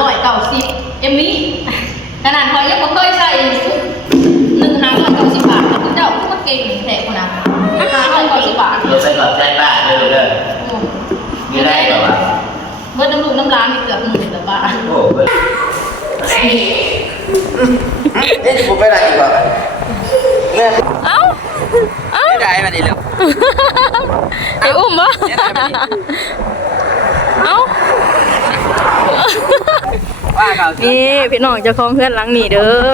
ร้อยเก้าสิบเอมมี่ขนาดพอยยังบ่เคยใส่หนึ่งห้าร้อยเก้าสิบบาทแต่คุณเจ้าก็เก่งแท้คนนะห้าร้อยเก้าสิบบาทเดี๋ยวไปก่อนใจบ้าเลยเด้อมีได้เหรอวะเมื่อน้ำลูกน้ำร้านนี่เกือบหมื่นละบาทโอ้โหเอ๊ะผมไปไหนอีกวะเนี่ยเอ้าเอ้าไม่ได้มาดิเร็วไอ้อุ้มวะเดี๋ยวได้มาดิเอ้าว่าเก่า นี่พี่น้องเจะคล้าของเพื่อนหลังนี่เด้อ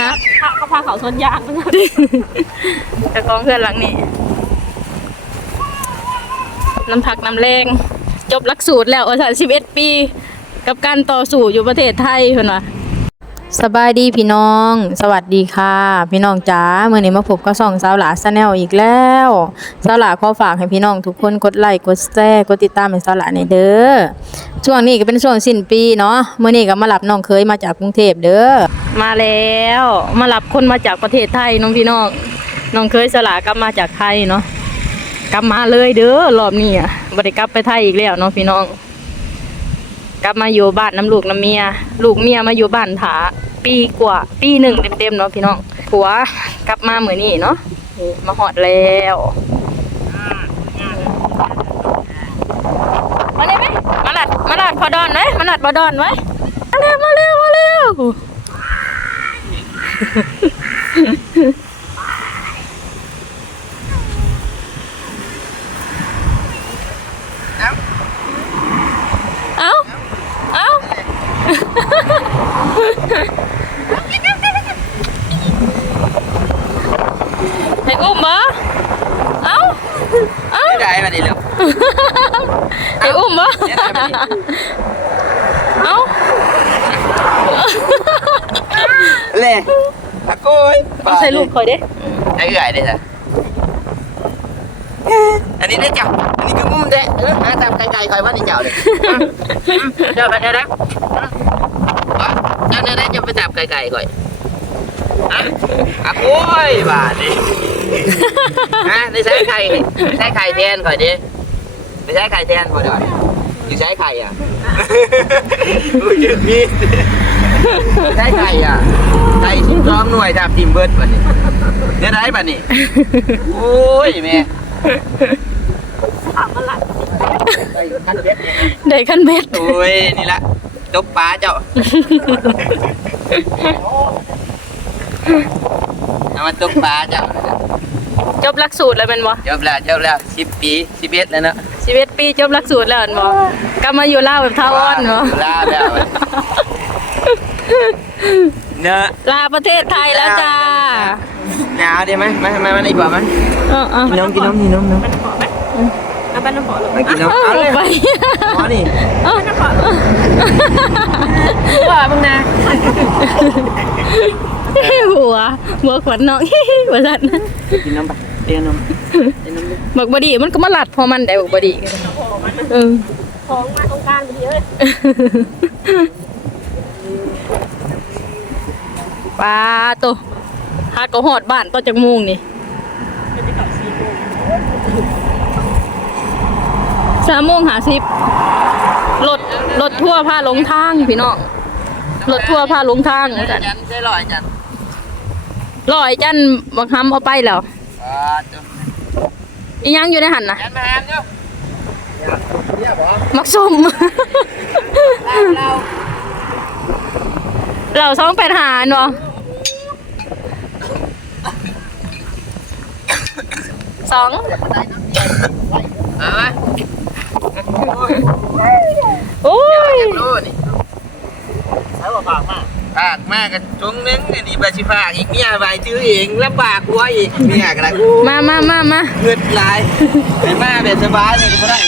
ฮะเขาพาเขาชนยางมันเจะคล้าของเพื่อนหลังนี่น้ำผักน้ำแรงจบหลักสูตรแล้วอายุ11ปี กับการต่อสู้อยู่ประเทศไทยเพิ่นว่า สบายดีพี่น้อง สวัสดีค่ะ พี่น้องจ๋าเมื่อนี้มาพบกับส่องสาวหลาชาแนลอีกแล้วสาวหลาขอฝากให้พี่น้องทุกคนกดไลค์กดแชร์กดติดตามให้สาวหลาในเด้อช่วงนี้ก็เป็นช่วงสิ้นปีเนาะเมื่อนี้ก็มารับน้องเคยมาจากกรุงเทพเด้อมาแล้วมารับคนมาจากประเทศไทยน้องพี่น้องน้องเคยสาวหลากลับมาจากไทยเนาะกลับมาเลยเด้อรอบนี้อะบ่ได้กลับไปไทยอีกแล้วเนาะพี่น้อง กลับมาอยู่บ้านน้ำลูกน้ำเมีย ลูกเมียมาอยู่บ้านถาปีกว่า ปีหนึ่งเต็มๆเนาะพี่น้องผัวกลับมาเหมือนนี่เนาะมาหอดแล้วมาเลยไหมมาหลัดมาหลัดพอดอนไหมมาหลัดพอดอนไหมมาเร็วมาเร็วมาเร็วเอ้าเอ้า ให้อุ้มบ่เอ้า เอ้า ไม่ได้มาดิเร็วให้อุ้มบ่เดี๋ยวได้มาดิเอ้าเล่ตะโกยเอาใส่ลูกคอยเด้ไอ้เอื่อยได้จ้ะอันนี้ได้จับอันนี้ก็มุมเด้เออหาจับไกลๆคอยว่านี่เจ้าเลยเจ้าไปได้แล้วเจ้าได้จะไปจับไกลๆก่อยอะอะโอ้ยบาดดิ ฮะได้ใช้ไข่ใช้ไข่แทนก่อนดิไม่ใช้ไข่แทนก่อนดิหรือใช้ไข่อะอุ้ยยืดมีดใช้ไข่อะไข่ชิ้นร้องหน่วยจับทีมเบิร์ดบัดนี้เดี๋ยวได้บัดนี้โอ้ยแม่ไข่ขั้นเบ็ดเนี่ยได้ขั้นเบ็ดโอ้ยนี่ละจบปลาเจ้าเอามาตกปลาเจ้า จบหลักสูตรแล้วแม่นบ่จบแล้วจบแล้วสิบปีสิบเอ็ดแล้วเนาะชีวิตปีจบหลักสูตรแล้วแม่นบ่กลับมาอยู่ลาวแบบท้าวอนเนาะลาแล้วเนอะลาประเทศไทยแล้วจ้าหนาวดีไหมมามามาดีกว่าไหมเออกินนมกินนมกินนมเนาะเอาบ้านน้ำหอมมากินนมเอเอาอเลยไปหมอนี่ว่ามึงนะหัวหัวขวัญน้องว่าซั่น กินนมไป เตียนนมเตียนนมดิบักบดีมันก็มาหลัดพอมันได้บักบดีเออของมาตรงกลางไปเยอะปลาตัวหาก็หอดบ้านต่อจากมุงนี่สามโมงหาสิบรถรถทั่วร์พาลงทางพี่น้องรถทั่วร์พาลงทางจันใช่ลอยจันลอยจันบังคับเอาไปแล้ว อ่าจุ๊บอียังอยู่ในหันนะจันมาแฮมเนาะเนี่ยบอกมักสมเราเราสองแปดหาเนาะสองเอาไหมโอ้ยโอ้นี่ใช้ว่าปากมาก ปากมากกันจงนึงอันนี้บาชิภาคอีกเมียใบชื่อเองลำบากหัวอีกเมียกันละมามามามาเงินลายเป็นมาเป็นสบายเลยก็ได้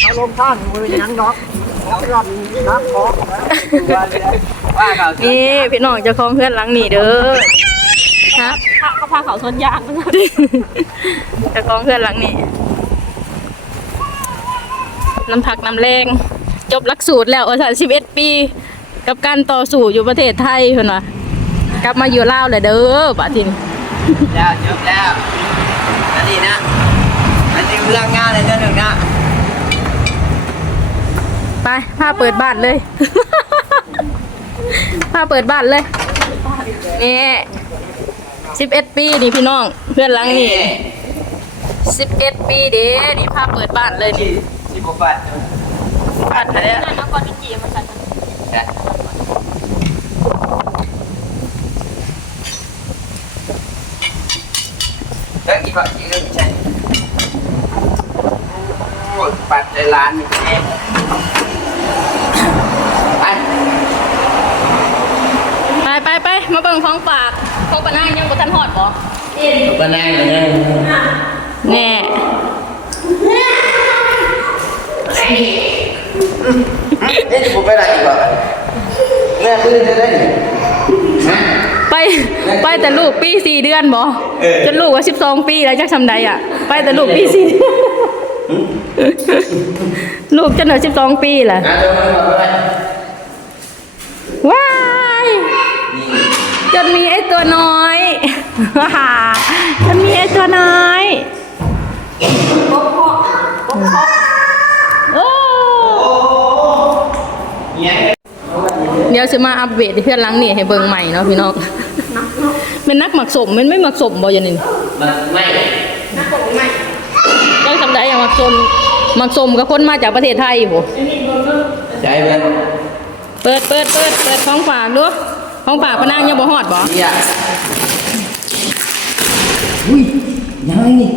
เขาลงท่านมือยังน็อกเขารอนนักของว่าเขานี่พี่น้องเจะคล้าของเพื่อนหลังนี่เด้อฮะเขาพาเขาชนยางมันเจะคล้าของเพื่อนหลังนี่น้ำพักน้ำแรงจบหลักสูตรแล้วอายุ11ปี กับการต่อสู้อยู่ประเทศไทยเพิ่นว่ากลับมาอยู่ลาวเลยเด้อบัดทีนี้แล้วจบแล้วอันนี้นะอันนี้เรื่องงานเลยเจ้าหนึ่งนะไปพาเปิดบ้านเลย พาเปิดบ้านเลยนี่สิบเอ็ดปีนี่พี่น้อง เพื่อนหลังนี่สิบเอ็ดปีเด้นี่พาเปิดบ้านเลยนี่สิบกว่าบาทบ้านเลยนั่นเอาก่อนพี่จีมาใส่กั นจ้ะเอ้ยอีกฝั่งอีกแล้วไม่ใช่โอ้ยปัดใจร้านนี่เองไปไปไปไปมาเบิ่งของฝากของปะนางยังบ่ทันฮอดบ่ก็นั่งเลยนะแน่ เอ๊ะผมไปไหนอีกวะแม่พื้นจะได้ดิฮะไปไปแต่ลูกปีสี่เดือนบ่เออจนลูกว่าสิบสองปีแล้วจักทำใดอะ ไปแต่ลูกปีสี่เดือนลูกจนเหลือสิบสองปีแหละอะเดี๋ยวมาบอกอะไรว้ายจนมีไอ้ตัวน้อยว้าจนมีไอ้ตัวน้อยโอ้ เนี่ย เดี๋ ยวจะมาอัปเดตเพื่อนหลังนี่ให้เบิ่งใหม่เนาะพี่น้องเป็นนักหมักสมมันไม่หมักสมบ่อยันนี่มันไม่ยังทำได้ยังหมักสมหมักสมกับคนมาจากประเทศไทยบ่ใช่เพื่อนเปิดเปิดเปิดเปิดของฝากดูของฝากพนังยังบ่ฮอดบ่เนี่ยอุ้ยยังไงนี่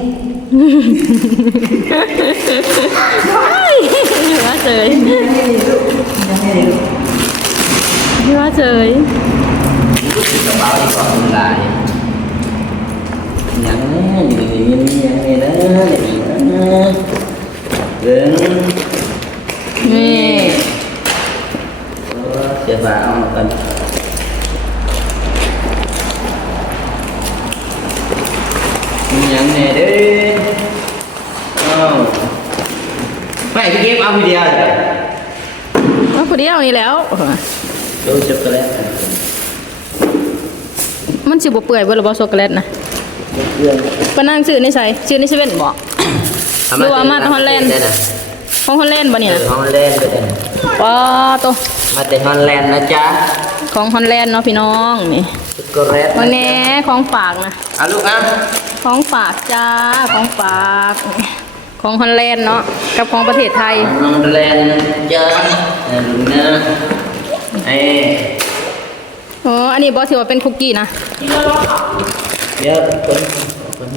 ว่าเฉย พี่ว่าเฉยกระเป๋าอีกสองลายยังอยู่ยังยังไงนะอย่างนี้นะเดินนี่เสียบาเอามากันยังไงเด้อไม่พี่เก็บเอาวิดีโอเลยเอาคนเดียวนี่แล้ว ดูช็อกโกแลตมันสิบ่เปื่อยบ่ล่ะบ่ช็อกโกแลตนะเรื่องปะนางซื้อในไสซื้อในเซเว่นบ่ดูอามาฮอลแลนด์ของฮอลแลนด์บ่เนี่ยเออนะฮอลแลนด์ก็ได้ว้าโตมาแต่ฮอลแลนด์นะจ๊ะของฮอลแลนด์เนาะพี่น้องนี่ช็อกโกแลตวันนี้ของฝากนะอะลูกอะของฝากจ้าของฝากของฮอลแลนด์เนาะกับของประเทศไทยฮอลแลนด์นะจ๊ะนะลูกนะ เอ้ยอ๋อ อันนี้บ่ถือว่าเป็นคุกกี้นะ เดี๋ยวคนคน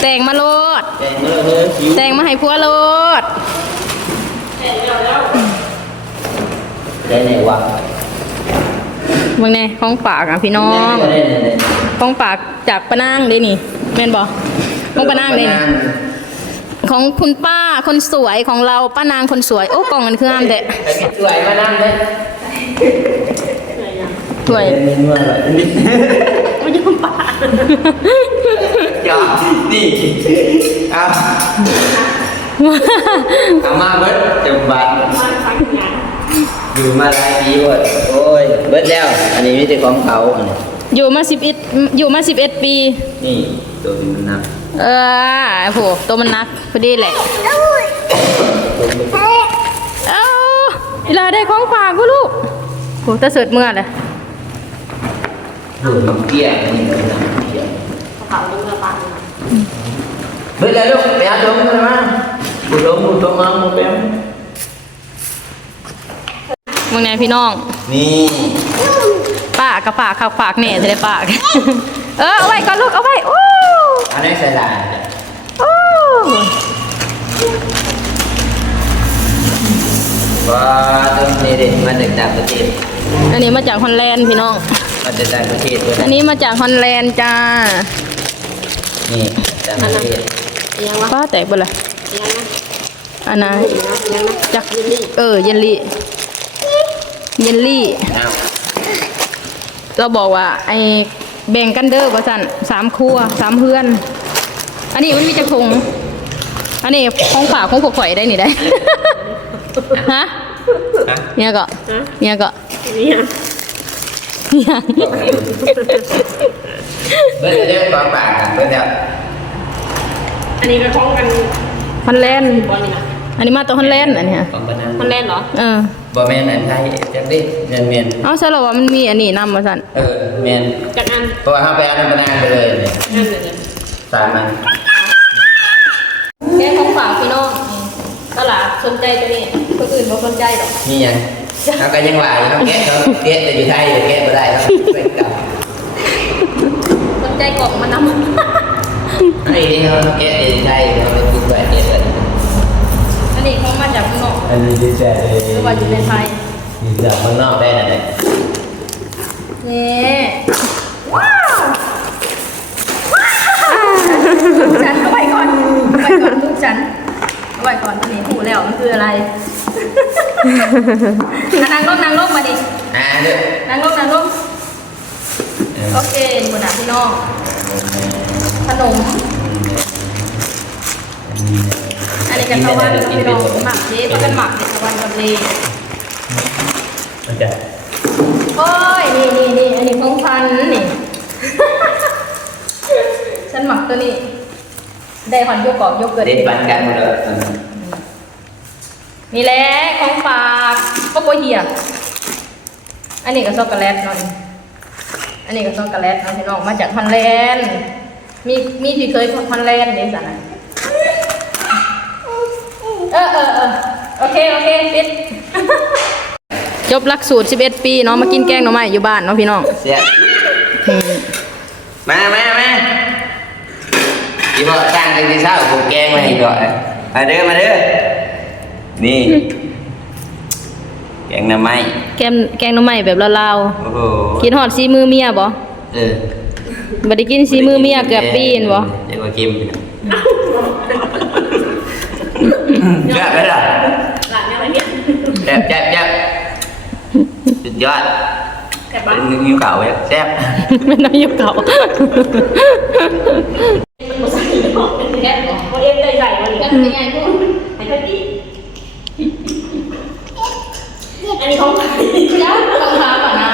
แต่งมาโลดแจ้งมาเลยหิวแต่งมาให้ผัวโลด ได้ไหนวะเบิ่งแน่ของฝากอะพี่น้อง ได้ได้ได้ของฝากจากปะนางเด้นี่แม่นบ่ของปะนางเด้นี่ของคุณป้าคนสวยของเราป้านางคนสวย โอ้กล่องมันคืองามแท้ใครมีสวยมานั่งเลย สวยมีนวดเลยนี่ไม่ยอมปาดจอดนี่เอาเอามาเบิดจำบัตรมาฟังงานอยู่มาหลายปีเว้ยโอ้ยเบิดแล้ว อันนี้มีแต่ของเขาอันนี้อยู่มา11อยู่มา11ปี นี่ตัวมันหนัก เออโหตัวมันนักพอดีแหละตัวมันเอ้าเวลาได้ของฝากกูลูก โหตะเสิร์ตเมื่อเลยดูน้ำเกี้ยงนี่เลยน้ำเกี้ยงเขาดึงกระปังเบิดแล้วลูกไปหาตัวมันมาบุตรบุตรมาบุตรแป๊บมึงไงพี่น้อง นี่ป้ากับฝากขับฝากเนี่ยจะได้ปาก เออเอาไว้ก่อนลูกเอาไว้โอ้อันนี้ใส่ลายโอ้ว้าตัวนี้ดิมาจากต่างประเทศ อันนี้มาจากฮอลแลนด์พี่น้อง มาจากต่างประเทศด้วยอันนี้มาจากฮอลแลนด์จ้า นี่ต่างประเทศยังวะป้าแตกไปเลยยังนะอันนั้นยังนะจากเออเยลลี่ เยลลี่อ้าวเราบอกว่าไอ้แบ่งกันเด้อว่าสั่นสามครัวสามเพื่อน อันนี้มันมีจักรทงอันนี้ของฝากของพวกข่อยได้นี่ได้ ฮะ ฮะเนี่ยก็เนี่ยก็นี่อะเนี่ยเบิดเรื่องความปากกันเบิดแล้วอันนี้ก็คล้องกันฮอลแลนด์บอลนี่นะฮอันนี้มาตัวฮอลแลนด์อันเนี้ยของบานามันเล่นเหรอเออบ่แม่นอันไทยจักดิแม่นแม่นเอาซะแล้วว่ามันมีอันนี้นำมาสั่นเออแม่นจากอันเพราะว่าเฮาไปอันนั้นบานาไปเลยเนี่ยนั่นเลยสามอันแค่ของฝากพี่น้องตลาดสนใจตัวนี้ คนอื่นบ่สนใจหรอกนี่ยังเฮาก็ยังว่าอยู่เนาะแกะเขาแกะแต่อยู่ไทยแกะบ่ได้เนาะไปกลับสนใจกล่องมันนำไอ้นี่เขาแกะแต่อยู่ไทยเขาเป็นผู้แกะเองอันนี้เขามาจากข้างนอกอันนี้ดีใจเลยหรือว่าอยู่ในไทยดีจากข้างนอกได้นั่นแหละนี่ว้าวลูกฉันเอาไว้ก่อนเอาไว้ก่อนลูกฉันเอาไว้ก่อนนี่หูแล้วมันคืออะไร อะนางลงนางลงมาดิอ่าเด้อนางลงนางลงโอเคหมดนะพี่น้องขนมอันนี้กันตะวันกับพี่น้องหมักเย้ประกันหมักเด็ดตะวันกับเลมันจะโอ้ยนี่นี่นี่อันนี้ของพันนี่ ฉันหมักตัวนี้ ได้หอนโยกกรอบโยเกิร์ตเด็ดปันกันหมดเลย นี่แหละของฝากก็โปเหียอันนี้ก็ช็อกโกแลตเนาะนี่อันนี้ก็ช็อกโกแลตเนาะพี่น้องมาจากฮอลแลนด์มีมีพี่เคยฮอลแลนด์นี่สันนะเออเออเออโอเคโอเคปิดจบหลักสูตร 11 ปีเนาะมากินแกงหน่อไม้อยู่บ้านเนาะพี่น้องเสียมามามาอีบอกจ้างกันที่เช้าผมแกงมาให้ก่อนมาเด้อมาเด้อ นี่ แกงหน้ำไม้แกงแกงหน่อไม้แบบลาวโอ้โหๆกินฮอดซีมือเมียบ่เออบ่ได้กินซีมือเมียเกือบปีนบ่เดี๋ยวมากินเจ็บไหมล่ะหลานยังไงเนี่ยเจ็บเจ็บเจ็บสุดยอดแต่บ้านเป็นนิ้วเก่าเว้ยแซ่บเป็นน้ำยุคเก่ามันใส่หอกเป็นแค่โอเอ็มได้ใส่วันนี้แกงเป็นไงพูดไม่ค่อยดี นี้ของใครจ้าต้องถามก่อนนะ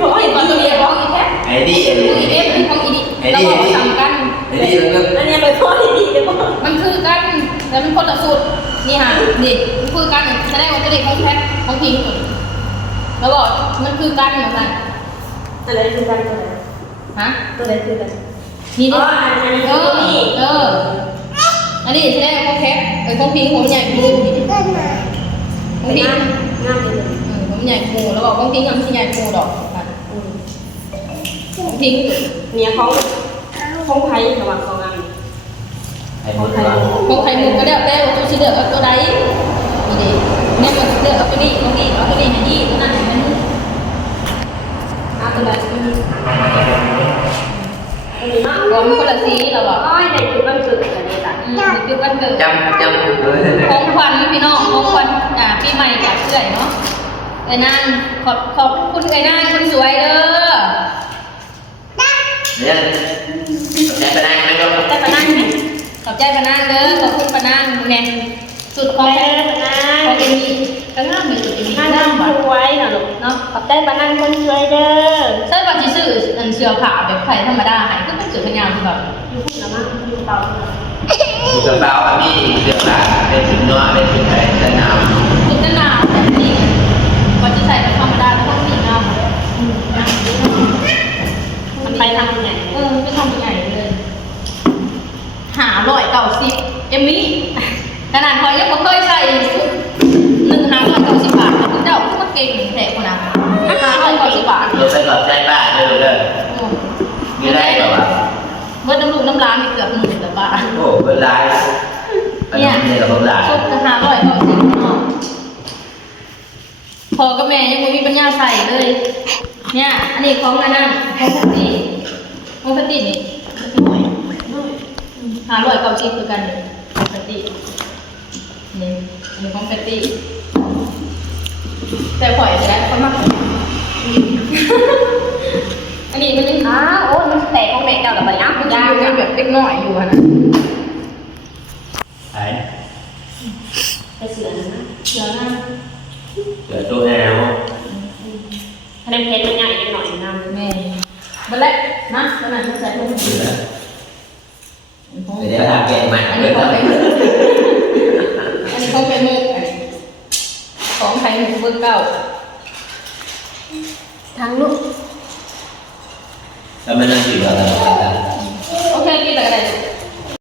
ของอีกคนตัวเดียวของอีแท้ไอ้นี่ไอ้ของนี่อีเอฟของอีดิเราบอไอ้กนี่ซ้ำกันไอ้นี่แล้วก็อันนี้ไปพ่อที่ดีเดี๋ยวมันคือกันแล้วมันคนละสูตรนี่ฮะนี่มันคือกันแสดงว่าตัวเด็กของแท้ของพิงแล้วบอกมันคือกันเหมือนกันอะไรคือกันตัวไหนฮะตัวไหนคือกันนี่ดิเออนี่เอออันนี้แสดงว่าของแท้เออของพิงผมใหญ่กูนี่ ดิของพิงงามงามเลยอืมผมใหญ่กูแล้วบอกของพิงมันไม่ใหญ่กูดอกของพิงเนี่ยของของไทยระหว่างสองอันไอ้หมดละของไข่มุกก็เดี๋ยวแต่ว่าตัวสีเหลืองเอาตัวใดนี่ดิเนี่ยมันเลือกเอาตัวนี้ตัวนี้เอาตัวนี้ให้ดีตัวนั้นให้มันเอาตัวใดตัวนี้อันนี้มากรวมคนละสีเราบอกอ้อยในคือมันคืออันนี้ต่างอืมนี่คือวันเกิดจำจำเลยของขวัญพี่น้องของขวัญ อ่าปีใหม่จากเพื่อนเนาะไอ้นางขอบขอบคุณไอ้นางคนสวยเด้อเนี่ยจะไปไหนไหมลูกแต่ปะนั่งไหมขอบใจปานางเด้อขอบคุณปานางแม่สุดขไปองเด้อปะนั่งของเอ็มมี่ก็งามเลยสุดเอ็มมี่มางานั่มงว่ะสวยนะลูกเนาะขอบใจปะนั่งคนสวยเด้อใช่ป่ะที่ซื้ออันเสื้อผ้าแบบไทยธรรมดาหายก็เป็นเสื้อแขนยาวที่แบบอยู่พูดแล้วมั้งอยู่เตาเสือเบาอันนี้เสือหลักเป็นชุดนอนเป็นชุดอะไรสนาม ชุดกันหนาวแบบนี้ก่อนจะใส่แบบธรรมดาแล้วต้องมีเงา มันไปทางไหน เออไม่ทำใหญ่เลย หาร้อยเก้าสิบเอมมี่ขนาดพอยังไม่เคยใส่ชุดหนึ่งหาร้อยเก้าสิบบาทแต่คุณเจ้าก็เก่งแท้คนนะหาร้อยเก้าสิบบาท เราไปกับใจบ้านเลยเลยมีได้หรอวะ เมื่อน้ำลูกน้ำร้านนี่เกือบหมื่นแล้วบาท โอ้เป็นไรอันนี้เนี่ยเราเป็นไร ชุดจะหาร้อยเก้าสิบเนาะพอกับแม่ ยังไม่มีปัญญาใส่เลย เนี่ย อันนี้ของอันนั้นของพัตตี้ของพัตตี้นี่หาร้อยเก้าสิบคือกันเลยของพัตตี้นี่อันนี้ของพัตตี้แต่ข่อยไปแล้วเขามากกว่าอันนี้มันยังอ้าวโอ้ยมันแตกของแม่เจ้ากับไปอ้าวมันยายังจังแบบเล็กน้อยอยู่อะนะไอ้ไปเสือนะเสือหน้าเสือตัวแอล คะแนนเพชรมันง่ายอีกหน่อยนึแม่มาเล็กนะขนาดเข้าใจเพิ่มขึ้นเดี๋ยวทำแกงใหม่อันนี้ของเป็นอันนี้ขอเป็นมุอของไทยมืกเบอร์เก้าทางลูกแล้มันนั่งอยู่อะไร